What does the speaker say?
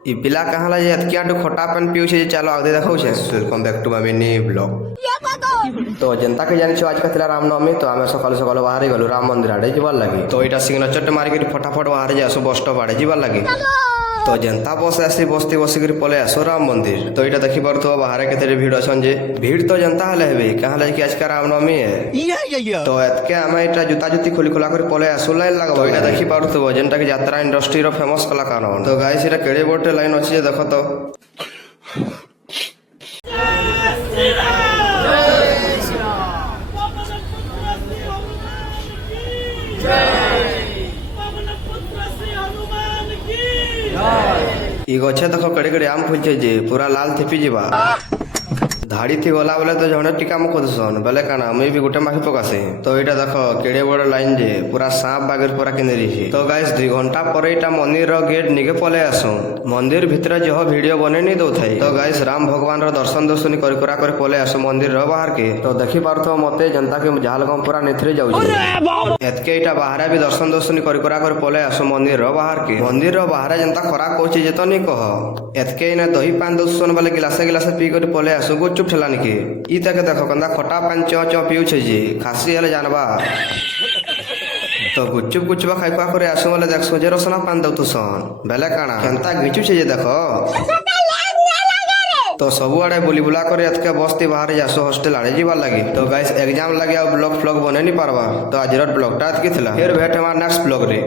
ଇ ପିଲା କାହାଲା ଯେ ଏତ୍କି ଆଠୁ ଖଟା ପାନ୍ ପିଉଛେ ଯେ ଚାଲ ଆଗେ ଦେଖାଉଛେ। Welcome back to my mini blog. ତ ଯେନ୍ତାକେ ଜାଣିଛ ଆଜକା ଥିଲା ରାମନବମୀ, ତ ଆମେ ସକାଳୁ ସକାଳୁ ବାହାରି ଗଲୁ ରାମ ମନ୍ଦିର ଆଡ଼େ ଯିବାର୍ ଲାଗି। ତ ଏଇଟା ସିଗ୍ନେଚରଟେ ମାରିକିରି ଫଟାଫଟ ବାହାରି ଯାସୁ ବସ୍ ଷ୍ଟପ୍ ଆଡ଼େ ଯିବାର୍ ଲାଗି। ତ ଯେନ୍ତା ବସ୍ ଆସି ବସିକିରି ପଳେଇ ଆସୁ ରାମ ମନ୍ଦିର। ତ ଏଇଟା ଦେଖିପାରୁଥିବ ବାହାରେ କେତେ ଭିଡ଼ ଅଛନ୍ ଯେ ଭିଡ଼ ତ ଯେନ୍ତା ହେଲେ ହେବେ କାହାଲେ କି ଆଜକା ରାମନବମୀ ତ ଏତ୍କେ ଆମେ ଏଇଟା ଜୁତା ଜୁତି ଖୋଲି ଖୋଲା କରି ପଳେଇ ଆସୁ ଲାଇନ୍ ଲାଗ। ତ ଏଇଟା ଦେଖିପାରୁଥିବ ଯେନ୍ଟାକି ଯାତ୍ରା ଇଣ୍ଡଷ୍ଟ୍ରିର ଫେମସ୍ କଳାକାର। ତ ଗାଇସ୍ ଏଇଟା କେଡ଼େ ବଡ଼ଟେ ଲାଇନ୍ ଅଛି ଯେ ଦେଖ ତ। ଇ ଗଛେ ଦେଖ କେଡ଼େ କେଡ଼େ ଆମ୍ ଫୁଲଛେ ଯେ ପୁରା ଲାଲ ଥିପି ଯିବା। ଧାଡ଼ି ଥି ଗଲା ବେଲେ ତ ଜଣେ টিকা মুখ দিছন বেলে কানা মুই বি গোটে মাখি পকাসে। তো এটা দেখ কেড়ে বড় লাইন যে পুরা সাপ বাগের পুরা কিনে দিছে। তো গাইস 2 ঘন্টা পরে এটা মন্দির গেট নিকে পলে আসু। মন্দির ভিতরে যহ ভিডিও বনে নি দউথাই। তো গাইস রাম ভগবান র দর্শন দর্শনী করি করা করে পলে আসু মন্দির র বাহার के। তো দেখি পারথ মতে জনতা के জাহাল কম পুরা নেথরে যাউছে। এতকে এটা বাহারে বি দর্শন দর্শনী করি করা করে পলে আসু মন্দির র বাহার के। মন্দির র বাহারে জনতা খরা কোচি যেতনি কহ। এতকে না দহি পান দউছন বলে গিলাসে গিলাসে পি করে পলে আসু গুচুপ ঠেলানি के। ই তাকে দেখো কন্দা খটা পান চ পিউছে যে খাসি হলে জানবা। তো গুচুপ গুচুবা খাই খা করে আসু বলে দেখছো যে রসনা পান দউতুসন বেলে কানা কেনতা গিচুছে যে দেখো। তো ସବୁଆଡ଼େ ବୁଲି ବୁଲା କରି ଏତକେ ବସ୍ତି ବାହାରି ଯାସୁ ହଷ୍ଟେଲ ଆଡ଼େ ଯିବାର୍ ଲାଗି। ତ ଗାଇସ୍ ଏକ୍ଜାମ ଲାଗି ଆଉ ବ୍ଲଗ ଫ୍ଲଗ ବନେଇ ନି ପାରବା। ତ ଆଜିର ବ୍ଲଗଟା ଏତକି ଥିଲା। ଫେର ଭେଟ ହେବା ନେକ୍ସଟ ବ୍ଲଗରେ।